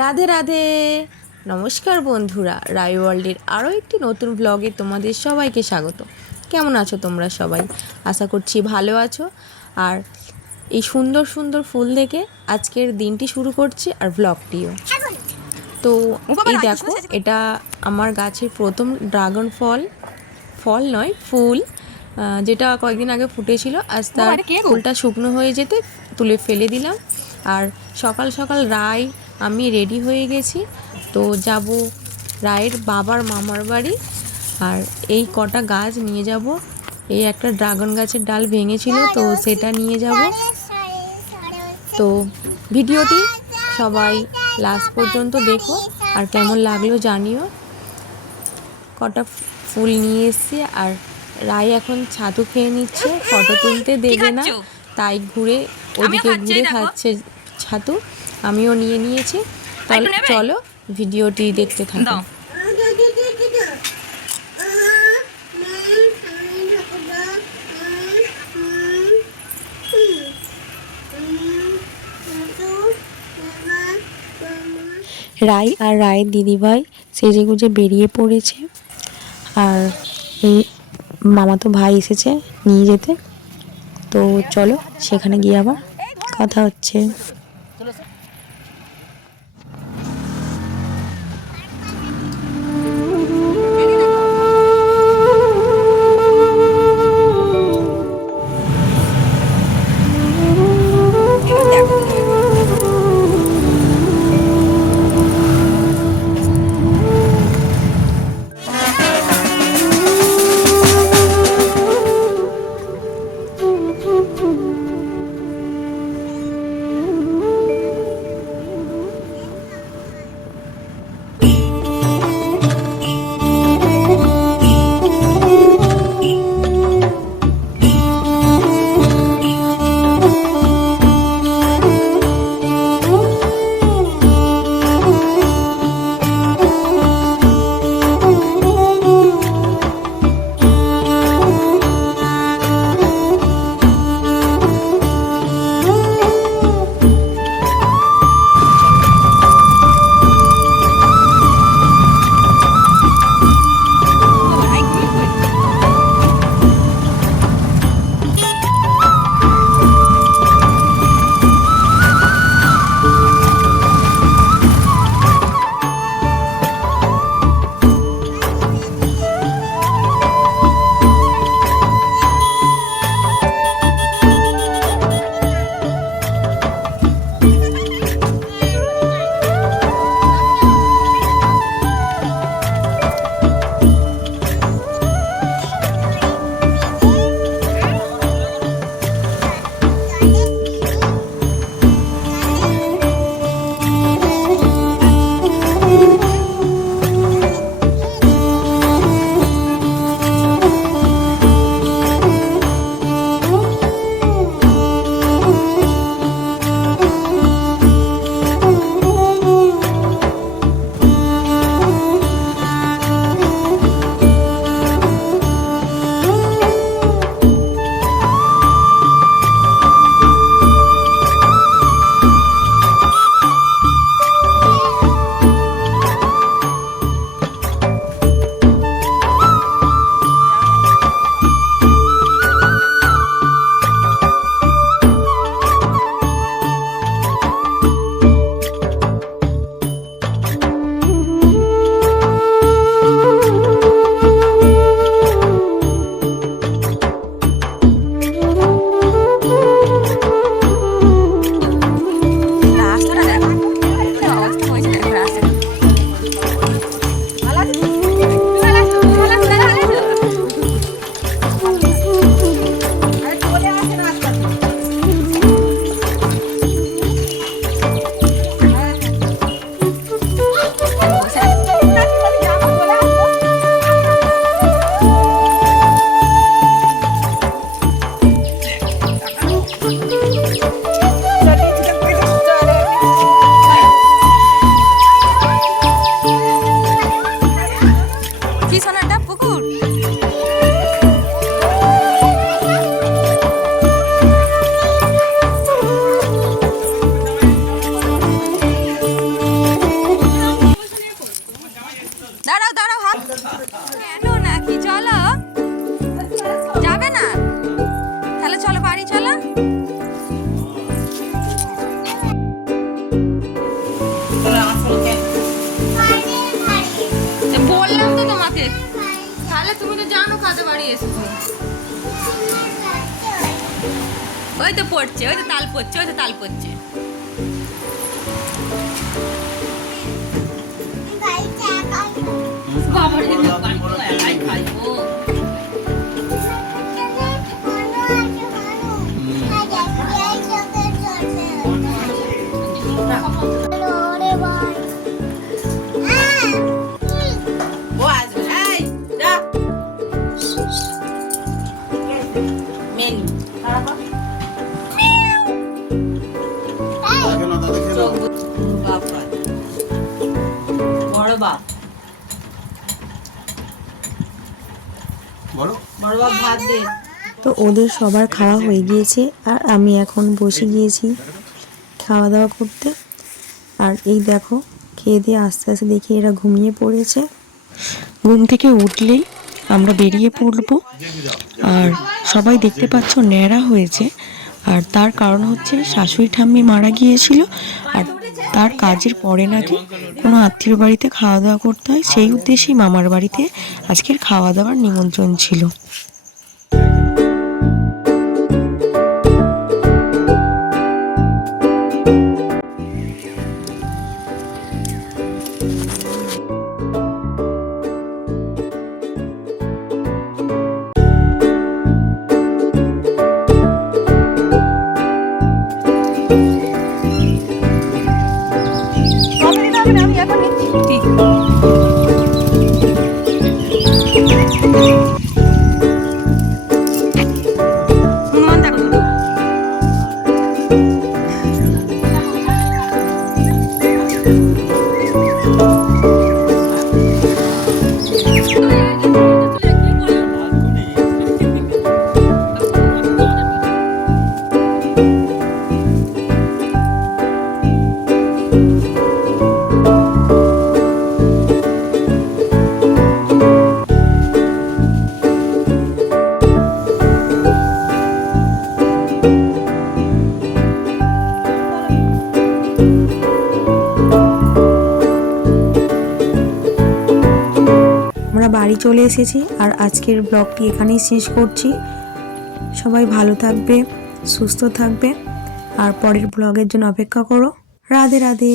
রাধে রাধে। নমস্কার বন্ধুরা, রায় ওয়ার্ল্ডের আরও একটি নতুন ব্লগে তোমাদের সবাইকে স্বাগত। কেমন আছো তোমরা সবাই? আশা করছি ভালো আছো। আর এই সুন্দর সুন্দর ফুল দেখে আজকের দিনটি শুরু করছি, আর ব্লগটিও। তো এই দেখো, এটা আমার গাছের প্রথম ড্রাগন ফল নয়, ফুল, যেটা কয়েকদিন আগে ফুটেছিল। আজ তার ফুলটা শুকনো হয়ে যেতে তুলে ফেলে দিলাম। আর সকাল সকাল রায় আমি রেডি হয়ে গেছি, তো যাব রায়ের বাবার মামার বাড়ি। আর এই কটা গাছ নিয়ে যাব। এই একটা ড্রাগন গাছের ডাল ভেঙেছিল, তো সেটা নিয়ে যাব। তো ভিডিওটি সবাই লাস্ট পর্যন্ত দেখো, আর কেমন লাগলো জানিও। কটা ফুল নিয়ে এসছি, আর রায় এখন ছাতু খেয়ে নিচ্ছে, ফটো তুলতে দেবে না, তাই ঘুরে ওদিকে ঘুরে খাচ্ছে ছাতু। আমিও নিয়ে নিয়েছি। তাহলে চলো ভিডিওটি দেখতে থাকো। রায় আর রায়ের দিদিভাই সেজেগুজে বেরিয়ে পড়েছে, আর এই মামাতো ভাই এসেছে নিয়ে যেতে। তো চলো সেখানে গিয়ে আবার কথা হচ্ছে। তাহলে তুমি তো জানো কাদের বাড়ি এসেছো। ওই তো পড়ছে, ওই তো তাল পড়ছে, ওই তো তাল পড়ছে। তো ওদের সবার খাওয়া হয়ে গিয়েছে আর আমি এখন বসে গিয়েছি খাওয়া দাওয়া করতে। আর এই দেখো খেয়ে দিয়ে আস্তে আস্তে দেখি এরা ঘুমিয়ে পড়েছে। ঘুম থেকে উঠলেই আমরা বেরিয়ে পড়বো। আর সবাই দেখতে পাচ্ছ ন্যাড়া হয়েছে, আর তার কারণ হচ্ছে শাশুড়ি ঠাম্মি মারা গিয়েছিল আর তার কাজের পরে নাকি কোনো আত্মীয় বাড়িতে খাওয়া দাওয়া করতে হয়, সেই উদ্দেশ্যেই মামার বাড়িতে আজকের খাওয়া দাওয়ার নিমন্ত্রণ ছিল। বাড়ি চলে এসেছি আর আজকের ব্লগটি এখানেই শেষ করছি। সবাই ভালো থাকবে, সুস্থ থাকবে আর পরের ব্লগের জন্য অপেক্ষা করো। রাধে রাধে।